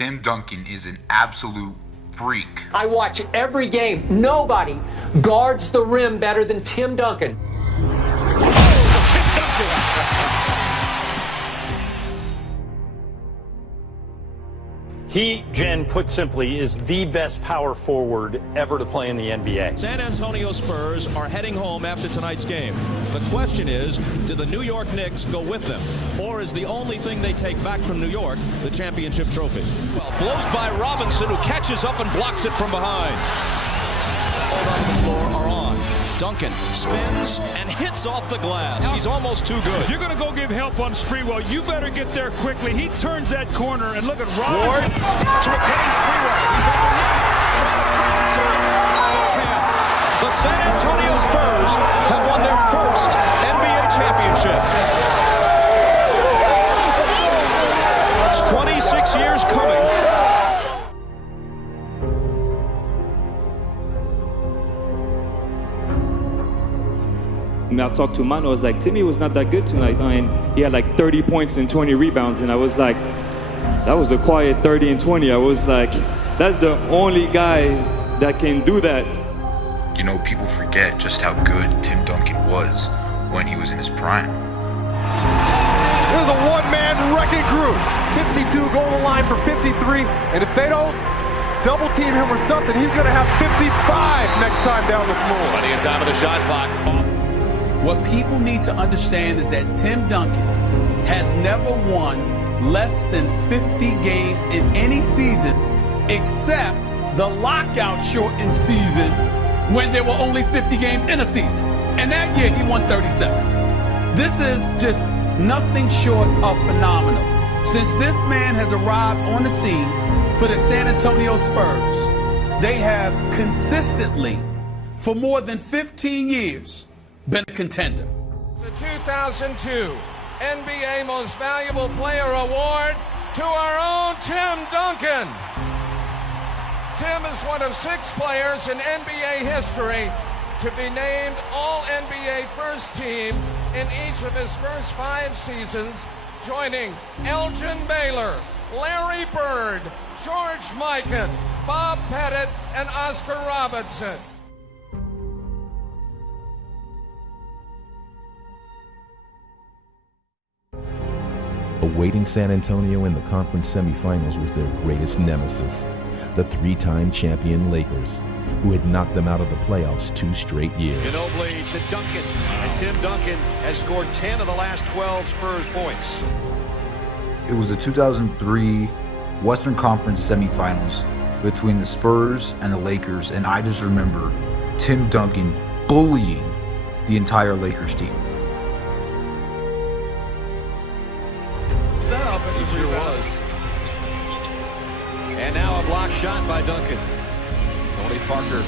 Tim Duncan is an absolute freak. I watch every game. Nobody guards the rim better than Tim Duncan. He, Jen, put simply, is the best power forward ever to play in the NBA. San Antonio Spurs are heading home after tonight's game. The question is, do the New York Knicks go with them? Or is the only thing they take back from New York the championship trophy? Well, blows by Robinson, who catches up and blocks it from behind. All on the floor are on. Duncan spins and hits off the glass. He's almost too good. If you're going to go give help on Sprewell, you better get there quickly. He turns that corner, and look at Robinson. Ward to repay Sprewell. He's underneath, trying to front serve. The San Antonio Spurs have won their first NBA championship. It's 26 years coming. I talked to Mano, I was like, Timmy was not that good tonight, and he had like 30 points and 20 rebounds, and I was like, that was a quiet 30 and 20. I was like, that's the only guy that can do that. You know, people forget just how good Tim Duncan was when he was in his prime. This is a one-man wrecking crew. 52 goal to line for 53, and if they don't double team him or something, he's gonna have 55 next time down the floor. Plenty of time of the shot clock. What people need to understand is that Tim Duncan has never won less than 50 games in any season except the lockout shortened season when there were only 50 games in a season. And that year he won 37. This is just nothing short of phenomenal. Since this man has arrived on the scene for the San Antonio Spurs, they have consistently, for more than 15 years, been a contender. The 2002 NBA Most Valuable Player Award to our own Tim Duncan. Tim is one of 6 players in NBA history to be named All-NBA First Team in each of his first 5 seasons, joining Elgin Baylor, Larry Bird, George Mikan, Bob Pettit, and Oscar Robertson. Awaiting San Antonio in the conference semifinals was their greatest nemesis, the 3-time champion Lakers, who had knocked them out of the playoffs 2 straight years. Ginobili to Duncan, and Tim Duncan has scored 10 of the last 12 Spurs points. It was the 2003 Western Conference semifinals between the Spurs and the Lakers, and I just remember Tim Duncan bullying the entire Lakers team. He sure was. And now a block shot by Duncan. Tony Parker.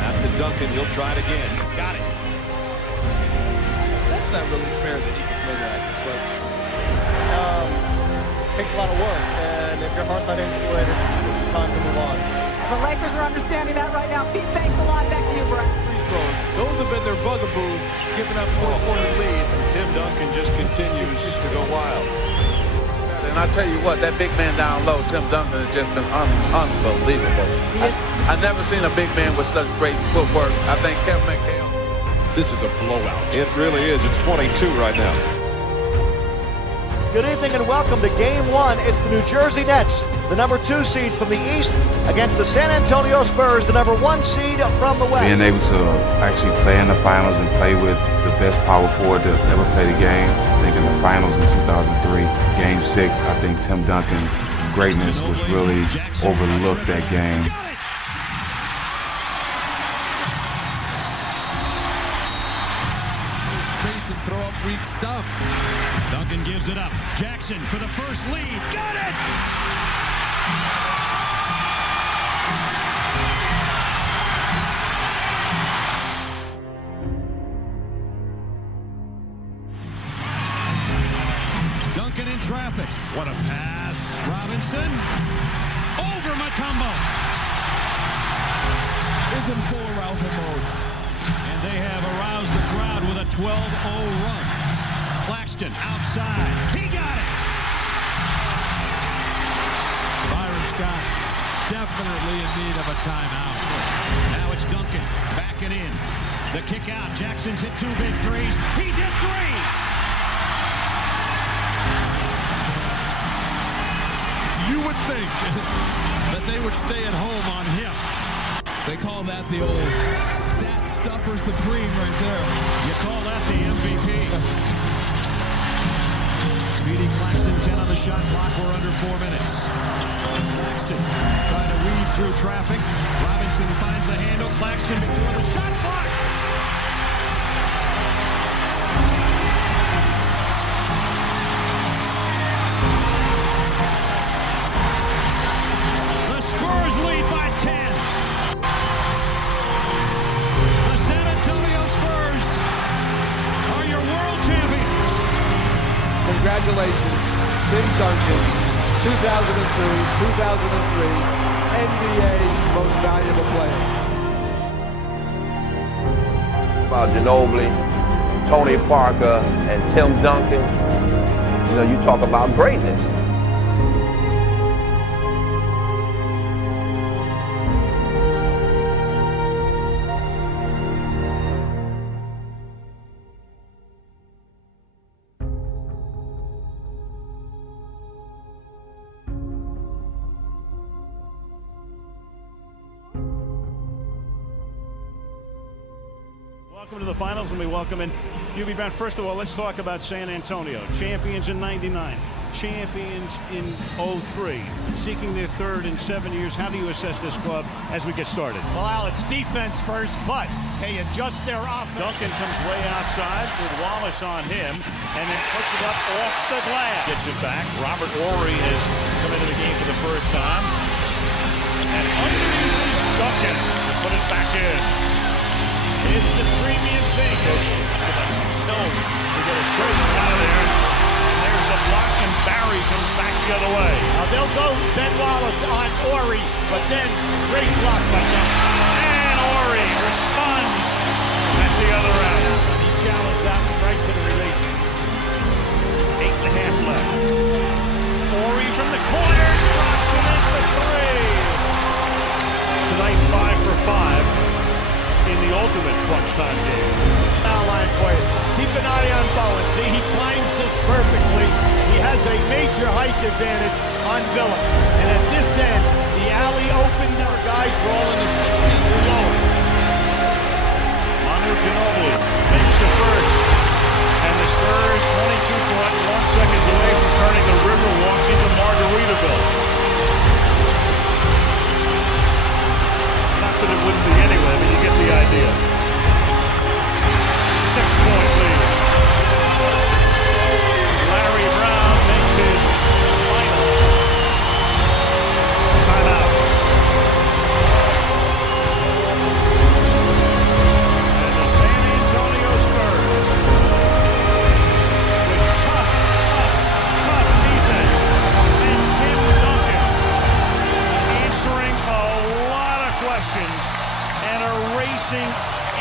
Out to Duncan. He'll try it again. Got it. That's not really fair that he can play that. Takes a lot of work, and if your heart's not into it, it's time to move on. The Lakers are understanding that right now. Pete, thanks a lot. Back to you, Brett. Free throws. Those have been their bugaboos, giving up 4-point leads. Tim Duncan just continues to go wild. And I tell you what, that big man down low, Tim Duncan, has just been unbelievable. Yes. I've never seen a big man with such great footwork. I think Kevin McHale. This is a blowout. It really is. It's 22 right now. Good evening and welcome to Game 1. It's the New Jersey Nets, the number 2 seed from the East, against the San Antonio Spurs, the number 1 seed from the West. Being able to actually play in the finals and play with the best power forward to ever play the game. I think in the finals in 2003, Game 6, I think Tim Duncan's greatness was really overlooked that game. Space and throw up weak stuff. Duncan gives it up. Jackson for the first lead. Got it! Duncan in traffic. What a pass. Robinson. Over Mutombo. Is in full arousal mode. And they have aroused the crowd with a 12-0 run. Claxton outside. He got it. definitely in need of a timeout. Now it's Duncan backing in. The kick out. Jackson's hit 2 big threes. He's hit 3. You would think that they would stay at home on him. They call that the old stat stuffer supreme right there. You call that the MVP. Speedy Claxton, 10 on the shot clock. We're under 4 minutes. Claxton trying to weave through traffic. Robinson finds the handle. Claxton before the shot clock. The Spurs lead by 10. The San Antonio Spurs are your world champions. Congratulations, Tim Duncan, 2002-2003 NBA Most Valuable Player. About Ginobili, Tony Parker, and Tim Duncan, you know, you talk about greatness. Welcome to the finals, and we welcome in UB Brown. First of all, let's talk about San Antonio. Champions in '99, champions in '03, seeking their third in 7 years. How do you assess this club as we get started? Well, Al, it's defense first, but they adjust their offense. Duncan comes way outside with Wallace on him, and then puts it up off the glass. Gets it back. Robert Horry has come into the game for the first time. And underneath is Duncan to put it back in. It's the premium thing. No, we get a straight out of there. There's the block, and Barry comes back the other way. Now they'll go Ben Wallace on Horry, but then great block by Duncan. And Horry responds at the other end. He challenged out right to the release. 8.5 left. Horry from the corner drops it in for 3. Tonight 5 for 5. In the ultimate crunch time game. Foul line for you. Keep an eye on Bowen. See, he times this perfectly. He has a major height advantage on Billups. And at this end, the alley opened. Our guys were all in the 60s or lower. Manu Ginobili makes the first. And the Spurs 22.1 seconds away from turning the Riverwalk into Margaritaville. Not that it wouldn't be anyway, but you get the idea. 6-point lead. Larry Brown makes his final timeout. And the San Antonio Spurs, with tough defense, and Tim Duncan answering a lot of questions and erasing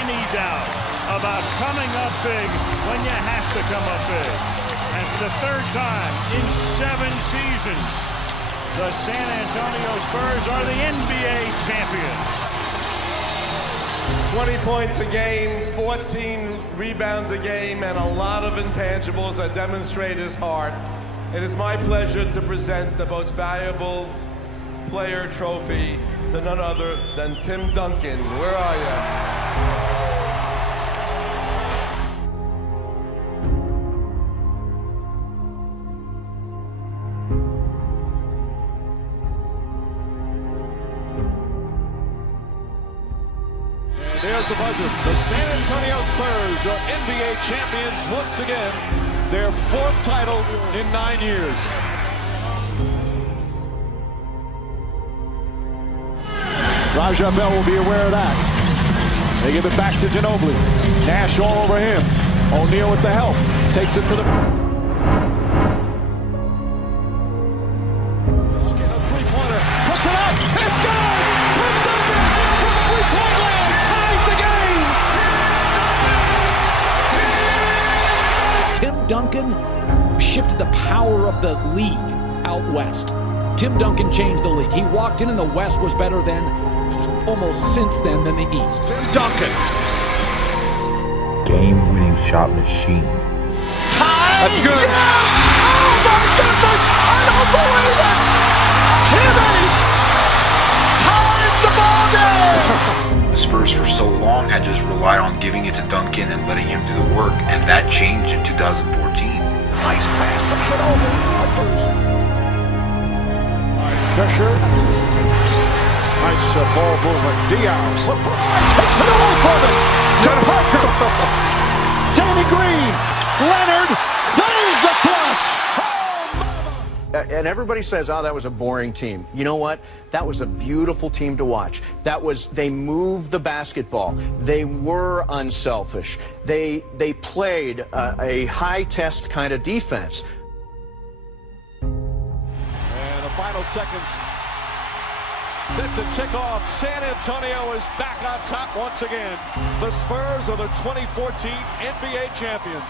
any doubt about coming up big when you have to come up big. And for the third time in 7 seasons, the San Antonio Spurs are the NBA champions. 20 points a game, 14 rebounds a game, and a lot of intangibles that demonstrate his heart. It is my pleasure to present the Most Valuable Player trophy to none other than Tim Duncan. Where are you? There's the buzzer. The San Antonio Spurs are NBA champions once again. Their 4th title in 9 years. Raja Bell will be aware of that. They give it back to Ginobili. Nash all over him. O'Neal with the help. Takes it to the... Just getting a three-pointer. Puts it up. It's good! Tim Duncan from three-point land ties the game! Tim Duncan shifted the power of the league out west. Tim Duncan changed the league. He walked in and the West was better than, almost since then, than the East. Tim Duncan. Game-winning shot machine. Tie! That's good. Yes! Oh my goodness! I don't believe it! Timmy ties the ball game! The Spurs for so long had just relied on giving it to Duncan and letting him do the work, and that changed in 2014. Nice pass from Ginobili. Fisher. Nice ball movement. Diaz. Takes it away from him. To Parker. Danny Green. Leonard. There's the flush. And everybody says, oh, that was a boring team. You know what? That was a beautiful team to watch. They moved the basketball. They were unselfish. They played a high-test kind of defense. And the final seconds set to tick off. San Antonio is back on top once again. The Spurs are the 2014 NBA champions.